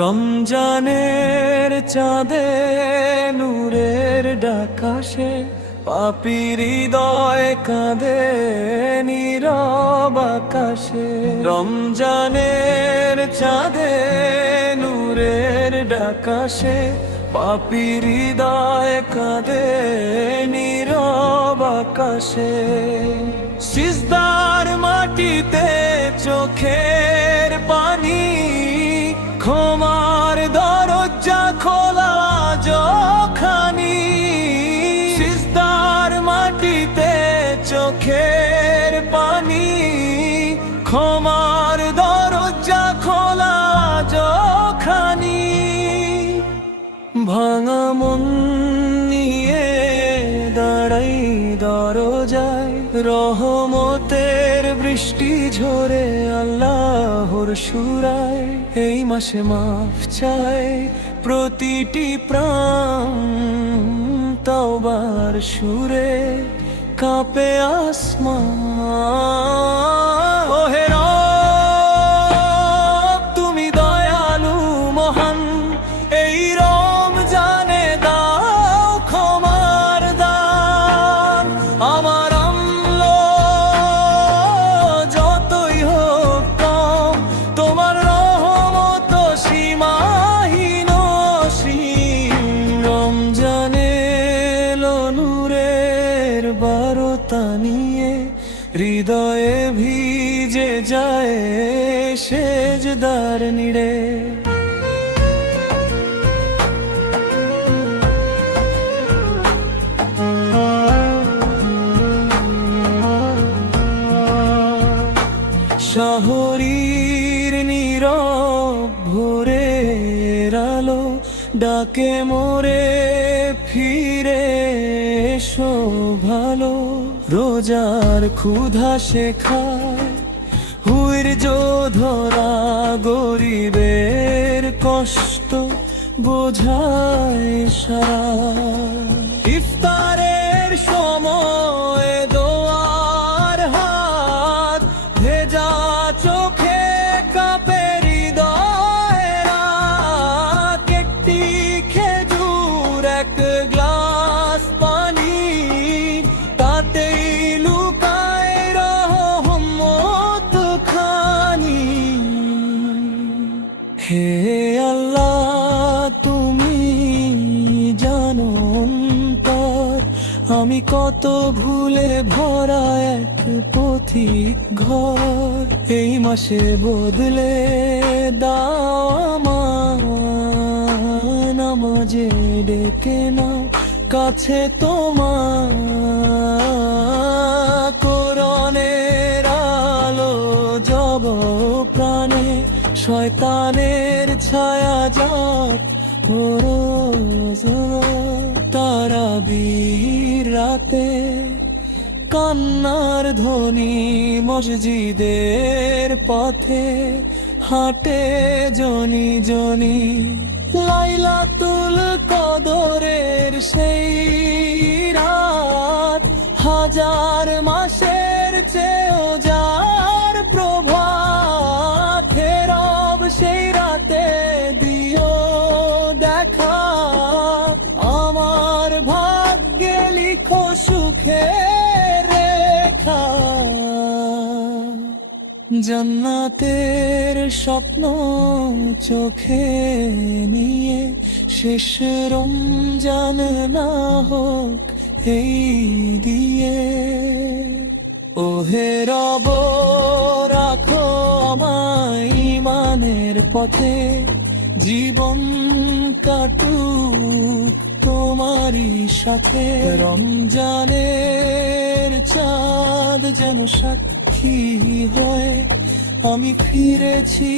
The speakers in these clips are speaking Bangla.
রমজানের চাঁদে নূরের ডাকাশে পাপীর হৃদয় কাঁদে নীরব আকাশে। রমজানের চাঁদে নূরের ডাকাশে পাপীর হৃদয় কাঁদে নীরব আকাশে। সিজদার মাটিতে চোখের পানি, ক্ষমার দরজা খোলা যখানি। সিজদার মাটিতে চোখের পানি, ক্ষমার দরজা খোলা যখানি। ভাঙা মন নিয়ে দাঁড়াই দরজায়, রহমতের বৃষ্টি ঝরে আল্লাহর সুরায়। এই মাসে মাফ চাই প্রতিটি প্রাণ, তওবার সুরে কাঁপে আসমান। ওহে রব তুমি দয়ালু মহান, এই রমজানে দাও ক্ষমার দান। আমার আমল যতই হোক কম, তোমার রহমত সীমাহীন অসীম। রমজানে এলো নূরের বারতা নিয়ে, হৃদয়ে ভিজে যায় সেজদার নিড়ে। শহরের নীরব ভোরের আলো ডাকে মোরে ফিরে এসো ভালো। রোজার ক্ষুধা শেখায় হুইর যোধরা, গরিবের কষ্ট বোঝায় সারা। ইফতারের সময় দোয়ার হাত, ভেজা চোখে কাঁপে হৃদয়ের রাত। একটি খেজুর এক গ্লাস পানি, তাতেই লুকায় রহমত খানি। হে আল্লাহ তুমি জানো অন্তর, আমি কত ভুলে ভরা এক পথিক ঘর। এই মাসে বদলে দাও আমার, নামাজে ডেকে নাও কাছে তোমার। কোরআনের আলো জব প্রাণে, শয়তানের ছায়া যাক তারাবীর রাতে। কান্নার ধ্বনি মসজিদের পথে হাঁটে জনি জনি। লাইলাতুল কদরের সেই রাত, হাজার মাসের চেয়েও যার প্রভাত। হে রব সেই রাতে দিও দেখা, আমার ভাগ্যে লিখো সুখের রেখা। জান্নাতের স্বপ্ন চোখে নিয়ে, শেষ রমজান না হোক এই দিয়ে। ওহে রব রাখো আমায় ঈমানের পথে, জীবন কাটুক তোমারই সাথে। রমজানের চাঁদ যেন সাক্ষী হয়, আমি ফিরেছি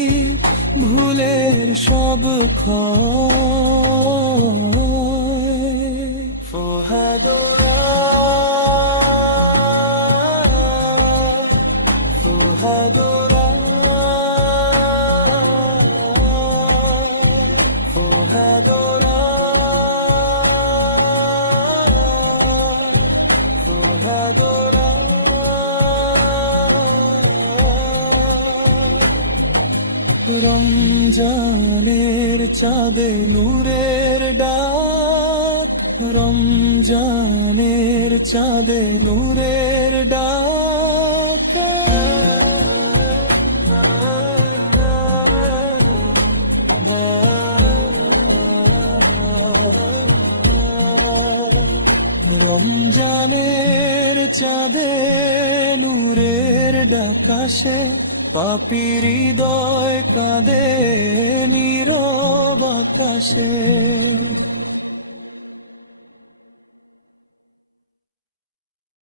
ভুলের সব ক্ষয়। ফুহাদোরা ফুহাদোরা ফুহাদোরা রমজানের চাঁদে নূরের ডাক, রমজানের চাঁদে নূরের ডাক। রমজানের চাঁদে নূরের ডাকাশে পাপীর হৃদয় কাঁদে নীরব আকাশে।